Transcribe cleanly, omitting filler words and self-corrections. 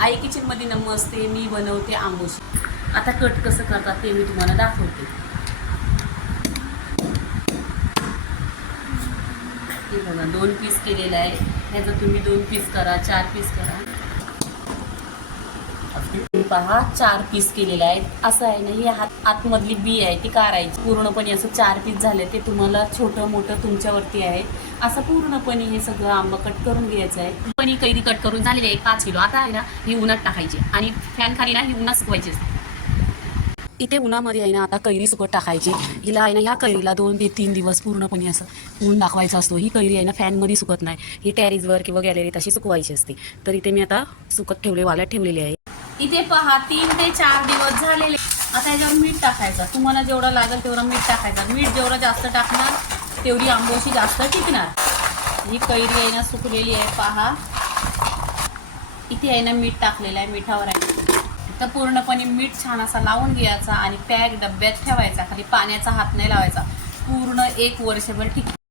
आई किचनमध्ये नमस्ते. मी बनवते आंबोशी. आता कट कसं करतात ते मी तुम्हाला दाखवते. हे बघा 2 पीस केलेलं आहे. ह्याचं तुम्ही 2 पीस करा, 4 पीस करा. पहा 4 पीस केलेले आहेत. असं आहे ना, ही आतमधली बी आहे ती काढायची. पूर्णपणे असं 4 पीस झाले. ते तुम्हाला छोटं मोठं तुमच्यावरती आहे. असं पूर्णपणे हे सगळं आंबा कट करून घ्यायचं आहे. पण ही कैरी कट करून झालेली आहे 5 किलो. आता आहे ना ही उन्हात टाकायची आणि फॅन खाली ना ही उन्हात सुकवायची असते. इथे उन्हामध्ये आहे ना आता कैरी सुकत टाकायची. हिला आहे ना ह्या कैरीला 2 ते 3 दिवस पूर्णपणे असं ऊन दाखवायचं असतो. ही कैरी आहे ना फॅनमध्ये सुकत नाही. ही टेरेसवर किंवा गॅलरीत अशी सुकवायची असते. तर इथे मी आता सुकत वाळत ठेवलेली आहे. इथे पहा 3 ते 4 दिवस झालेले. आता याच्यावर मीठ टाकायचं. तुम्हाला जेवढं लागेल तेवढं मीठ टाकायचं. मीठ जेवढं जास्त टाकणार तेवढी आंबोशी जास्त टिकणार. ही कैरी आहे ना सुकलेली आहे पहा. इथे आहे ना मीठ टाकलेलं आहे. मिठावर आहे तर पूर्णपणे मीठ छान असा लावून घ्यायचा आणि पॅक डब्यात ठेवायचा. खाली पाण्याचा हात नाही लावायचा. पूर्ण 1 वर्षभर टिकते.